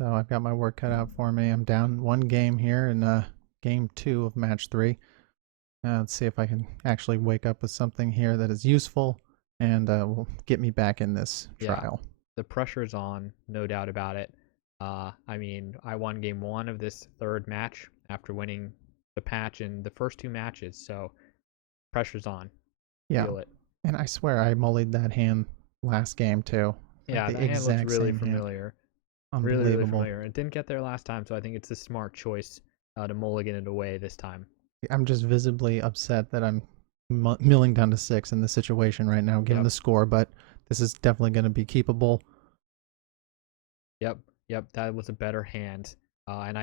So I've got my work cut out for me. I'm down one game here in game 2 of match 3. Let's see if I can actually wake up with something here that is useful and will get me back in this Yeah, trial. the pressure's on, no doubt about it. I mean, I won game one of this third match after winning the patch in the first two matches, so pressure's on. Yeah, Feel it. and I swear I mullied that hand last game too. Like Yeah, the the hand looks exact really same hand. familiar. Really, really Unbelievable. familiar. It didn't get there last time, so I think it's a smart choice to mulligan it away this time. I'm just visibly upset that I'm milling down to 6 in this situation right now, given Yep. the score, but this is definitely going to be keepable. Yep, yep, that was a better hand. And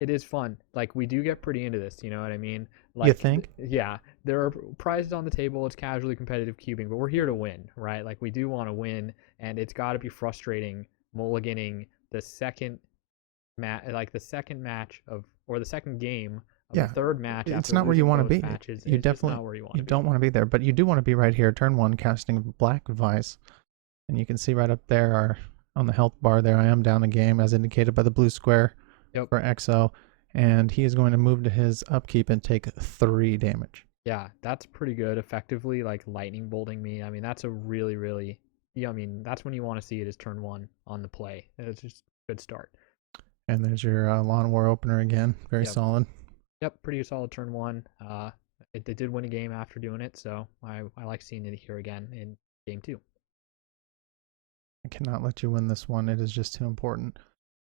it is fun. Like we do get pretty into this, you know what I mean? You Like, think? yeah, there are prizes on the table. It's casually competitive cubing, but we're here to win, right? Like we do want to win, and it's got to be frustrating mulliganing the second like the second match of or the second game of the Yeah, third match it's after not where you losing want to both be. matches. You It's just definitely not where you want you to be. don't want to be there, but you do want to be right here. Turn 1, casting Black Vice, and you can see right up there on the health bar there. I am down the game as indicated by the blue square Yep. for EXO, and he is going to move to his upkeep and take 3 damage. Yeah, that's pretty good. Effectively, like lightning bolting me. I mean, that's a really, really, yeah. I mean, that's when you want to see it is turn one on the play. It's just a good start. And there's your Lawn War opener again. Very Yep, solid. yep, pretty solid turn one. It did win a game after doing it, so I like seeing it here again in game two. I cannot let you win this one. It is just too important.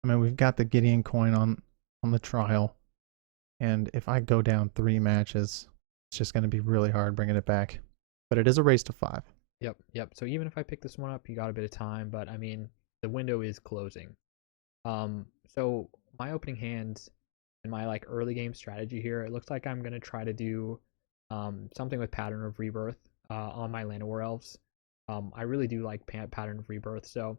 I mean, we've got the Gideon coin on the trial, and if I go down 3 matches, it's just going to be really hard bringing it back. But it is a race to 5. Yep, yep. So even if I pick this one up, you got a bit of time, but I mean, the window is closing. So my opening hands and my like early game strategy here, it looks like I'm gonna try to do something with Pattern of Rebirth on my Llanowar elves. I really do like Pattern of Rebirth, so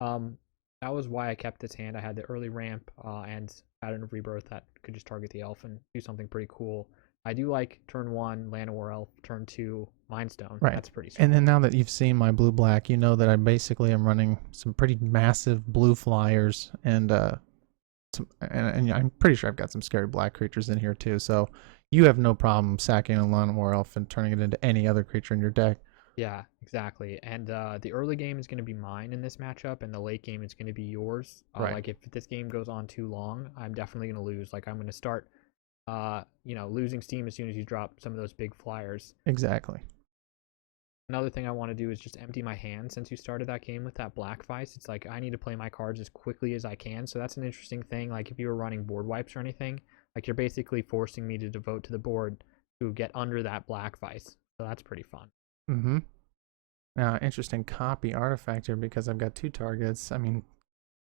um, that was why I kept this hand. I had the early ramp and Pattern of Rebirth that could just target the elf and do something pretty cool. I do like turn one Llanowar elf, turn two Mindstone. Right. That's pretty And then solid. now that you've seen my blue black, you know that I basically am running some pretty massive blue flyers and I'm pretty sure I've got some scary black creatures in here too. So you have no problem sacking a Lawn War Elf and turning it into any other creature in your deck. Yeah, exactly. And the early game is going to be mine in this matchup, and the late game is going to be yours. Right. Like if this game goes on too long, I'm definitely going to lose. Like I'm going to start, losing steam as soon as you drop some of those big flyers. Exactly. Another thing I want to do is just empty my hand since you started that game with that black vice. It's like I need to play my cards as quickly as I can. So that's an interesting thing. Like if you were running board wipes or anything, like you're basically forcing me to devote to the board to get under that black vice. So that's pretty fun. Mm-hmm. Now, interesting copy artifact here because I've got 2 targets. I mean,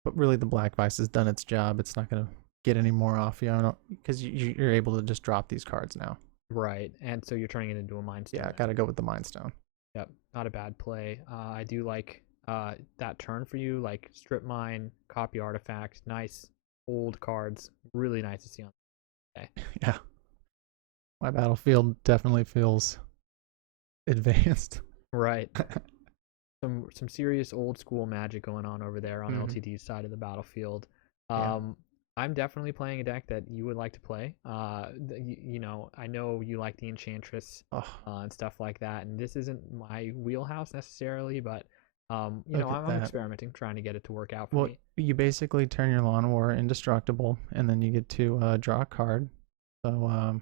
but really the black vice has done its job. It's not going to get any more off you because you're able to just drop these cards now. Right. And so you're turning it into a mind stone Yeah, I got now. to go with the Mind Stone. Yep, not a bad play. I do like that turn for you, like strip mine, copy artifact, nice old cards, really nice to see on the day. Yeah, my battlefield definitely feels advanced. Right, some serious old school magic going on over there on Mm-hmm. LTD's side of the battlefield. Yeah. Um, I'm definitely playing a deck that you would like to play. I know you like the Enchantress Oh, and stuff like that, and this isn't my wheelhouse necessarily, but look at I'm that. experimenting, trying to get it to work out for Well, me. you basically turn your Lawn War indestructible, and then you get to draw a card. So,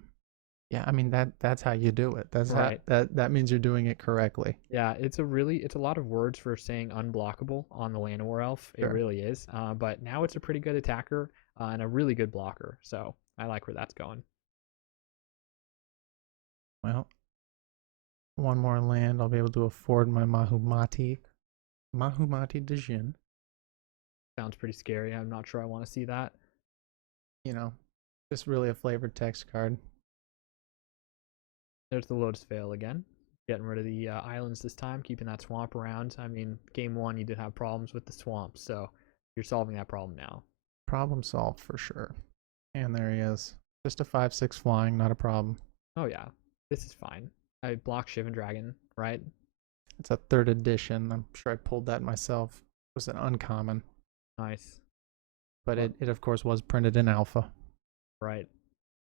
yeah, I mean that's how you do it. That's how Right. that means you're doing it correctly. Yeah, it's a lot of words for saying unblockable on the Llanowar Elf. It Sure. really is. But now it's a pretty good attacker and a really good blocker. So I like where that's going. Well, one more land, I'll be able to afford my Mahumati Djinn. Sounds pretty scary. I'm not sure I want to see that. You know, just really a flavored text card. There's the Lotus Veil again. Getting rid of the islands this time, keeping that swamp around. I mean, game one, you did have problems with the swamp, so you're solving that problem now. Problem solved for sure. And there he is. Just a 5/6 flying, not a problem. Oh, yeah. This is fine. I block Shivan Dragon, right? It's a 3rd edition. I'm sure I pulled that myself. It was an uncommon. Nice. but Well, it of course was printed in alpha, right,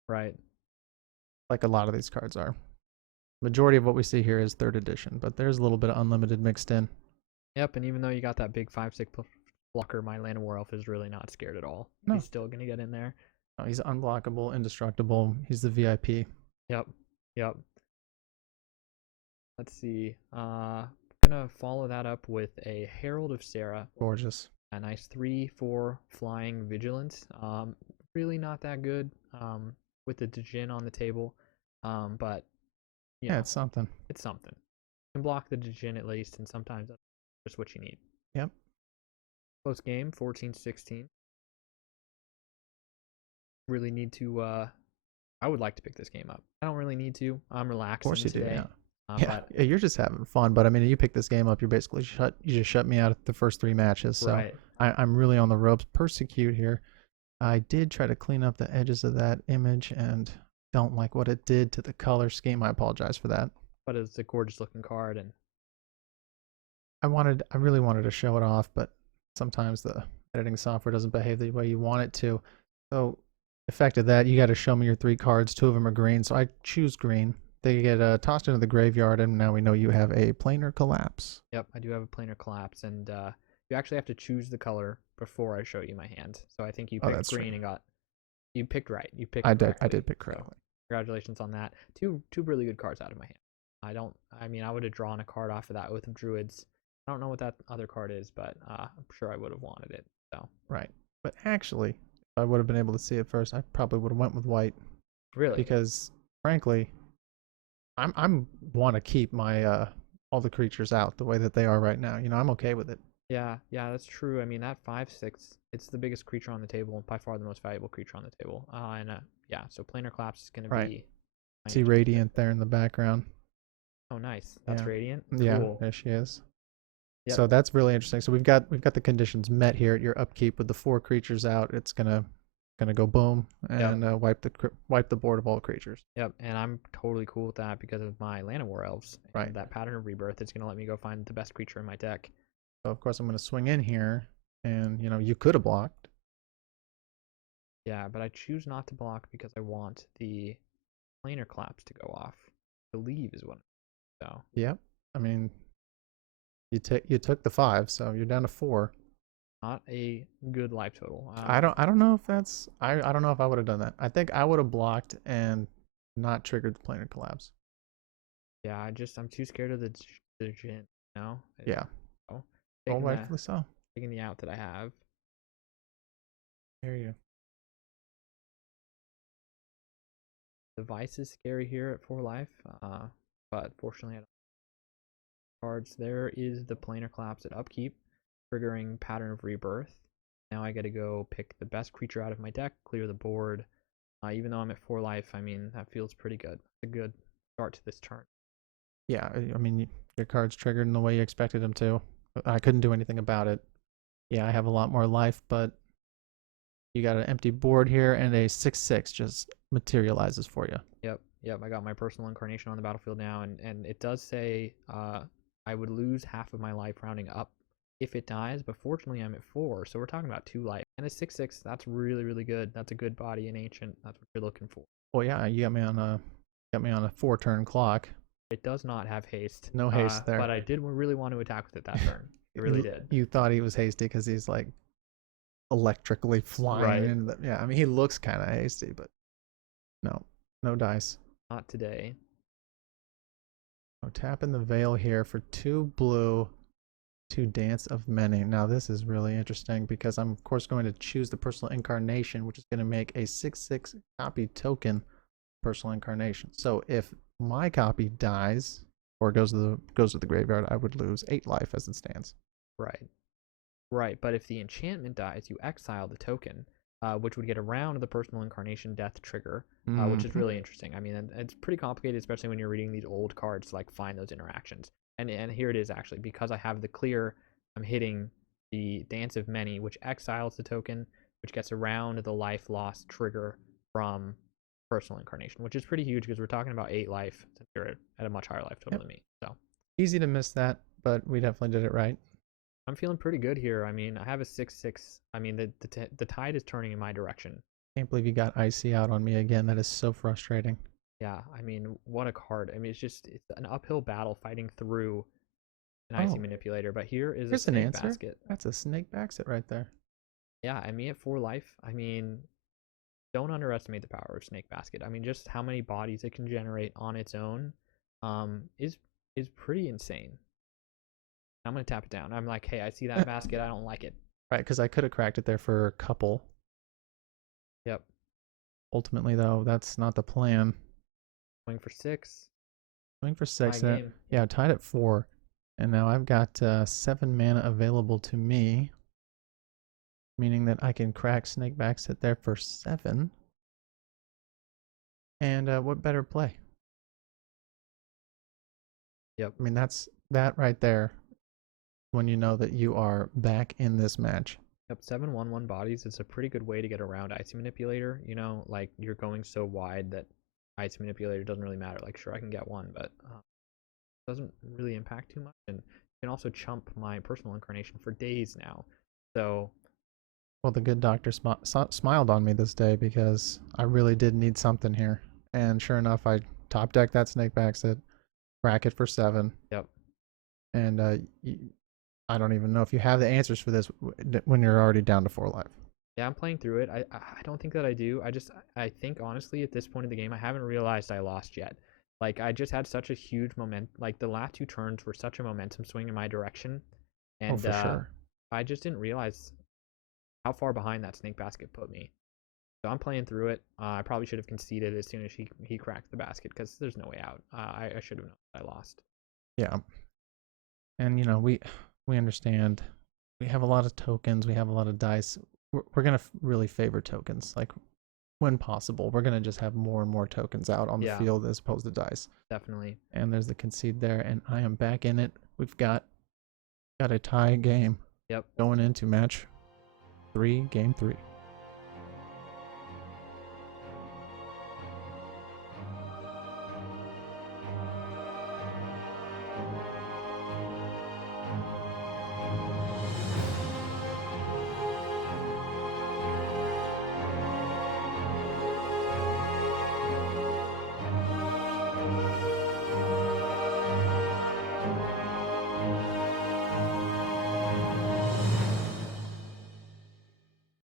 right. like a lot of these cards are. Majority of what we see here is third edition, but there's a little bit of unlimited mixed in. Yep, and even though you got that big 5/6 blocker, my Land War Elf is really not scared at all. No, He's still gonna get in there. no, he's unblockable, indestructible. He's the VIP. Yep, yep. Let's see. Gonna follow that up with a Herald of Sarah, Gorgeous. a nice 3/4 flying vigilance. Really not that good. With the Djinn on the table. But you Yeah, know, it's something. it's something. You can block the Djinn at least, and sometimes that's just what you need. Yep. Close game, 14-16. Really need to. I would like to pick this game up. I don't really need to. I'm Of relaxing course you do. today. Yeah. Uh, Yeah, but yeah, you're just having fun. But I mean, you pick this game up, you're basically shut. You just shut me out at the first three matches. So right. I'm really on the ropes. Persecute here. I did try to clean up the edges of that image and don't like what it did to the color scheme. I apologize for that. But it's a gorgeous looking card, and I really wanted to show it off, but sometimes the editing software doesn't behave the way you want it to. So, effect of that, you got to show me your three cards. Two of them are green, so I choose green. They get tossed into the graveyard, and now we know you have a planar collapse. yep, I do have a planar collapse, and you actually have to choose the color before I show you my hand. So I think you Oh, picked that's green true. and you picked right. You picked I correctly. did pick So correctly. congratulations on that. Two really good cards out of my hand. I mean, I would have drawn a card off of that Oath of Druids. I don't know what that other card is, but I'm sure I would have wanted it. So Right. But actually, if I would have been able to see it first, I probably would have went with white really, because, frankly, I'm want to keep my all the creatures out the way that they are right now. You know, I'm okay with it. yeah, that's true. I mean, that 5/6, it's the biggest creature on the table, by far the most valuable creature on the table. And yeah, so planar collapse is going to Right. be my See answer there. Radiant there in the background. Oh, nice. That's Yeah. Radiant. Yeah, Cool. there she is. Yep. So that's really interesting. So we've got the conditions met here at your upkeep with the four creatures out. It's gonna go boom Yep. and wipe the board of all creatures. Yep. And I'm totally cool with that because of my Land War Elves Right. and that Pattern of Rebirth. It's going to let me go find the best creature in my deck. So of course I'm gonna swing in here, and you could have blocked. Yeah, but I choose not to block because I want the planar collapse to go off. I believe is what. So Yep. I mean, you took the 5, so you're down to 4. not a good life total. I don't know if that's I don't know if I would have done that. I think I would have blocked and not triggered the planar collapse. Yeah, I'm too scared of the Jin. You know. Yeah. So, Well, taking the rightfully so. taking the out that I have. Hear you. The Vice is scary here at 4 life, but fortunately I don't have cards. There is the planar collapse at upkeep, triggering Pattern of Rebirth. Now I got to go pick the best creature out of my deck, clear the board. Even though I'm at 4 life, I mean that feels pretty good. It's a good start to this turn. Yeah, I mean, your card's triggered in the way you expected them to. I couldn't do anything about it. Yeah, I have a lot more life, but you got an empty board here, and a 6/6 just materializes for you. Yep. I got my personal incarnation on the battlefield now, and it does say I would lose half of my life rounding up if it dies, but fortunately I'm at 4, so we're talking about 2 life. And a 6/6, that's really good. That's a good body in Ancient. That's what you're looking for. Well, yeah, you got me on a 4-turn clock. It does not have haste. No haste there. But I did really want to attack with it that turn. It really did. You thought he was hasty because he's like electrically flying Right. into the. Yeah, I mean, he looks kind of hasty, but no dice. Not today. So tapping the veil here for 2 blue to Dance of Many. Now this is really interesting because I'm of course going to choose the personal incarnation, which is going to make a 6/6 copy token personal incarnation. So if my copy dies or goes to the graveyard, I would lose 8 life as it stands. Right. But if the enchantment dies, you exile the token, which would get around the personal incarnation death trigger, which is really interesting. I mean, it's pretty complicated, especially when you're reading these old cards to like find those interactions. And here it is actually, because I have the clear, I'm hitting the Dance of Many, which exiles the token, which gets around the life loss trigger from personal incarnation, which is pretty huge because we're talking about 8 life since you're at a much higher life total than me. So Easy to miss that, but we definitely did it right. I'm feeling pretty good here. I mean, I have a 6-6. I mean, the tide is turning in my direction. Can't believe you got icy out on me again. That is so frustrating. Yeah, I mean, what a card. I mean, it's an uphill battle fighting through an icy Oh, manipulator, but here is a here's an snake answer. basket. That's a snake backsit right there. Yeah, I mean, at 4 life, I mean, don't underestimate the power of snake basket. I mean, just how many bodies it can generate on its own, is pretty insane. I'm gonna tap it down. I'm like, hey, I see that basket. I don't like it. Right, because I could have cracked it there for a couple. Yep. Ultimately, though, that's not the plan. Going for 6. Going for My 6. game. Yeah, tied at 4. And now I've got 7 mana available to me, meaning that I can crack snake backsit there for 7. And what better play? Yep. I mean, that's that right there when you know that you are back in this match. Yep. 7/1/1 bodies is a pretty good way to get around icy manipulator. You know, like you're going so wide that icy manipulator doesn't really matter. Like, sure, I can get one, but doesn't really impact too much. And you can also chump my personal incarnation for days now. So Well, the good doctor smiled on me this day because I really did need something here. And sure enough, I top deck that snake backsit, crack it for 7. yep. And I don't even know if you have the answers for this when you're already down to 4 life. Yeah, I'm playing through it. I don't think that I do. I think honestly at this point in the game I haven't realized I lost yet. Like I just had such a huge like the last 2 turns were such a momentum swing in my direction. Oh, And for sure. I just didn't realize how far behind that snake basket put me. So I'm playing through it. I probably should have conceded as soon as he cracked the basket because there's no way out. I should have known I lost. Yeah. And you know, we understand. We have a lot of tokens, we have a lot of dice. We're going to really favor tokens. Like when possible, we're going to just have more and more tokens out on the Yeah, field as opposed to dice. definitely. And there's the concede there, and I am back in it. We've got a tie game Yep. going into match 3, game 3.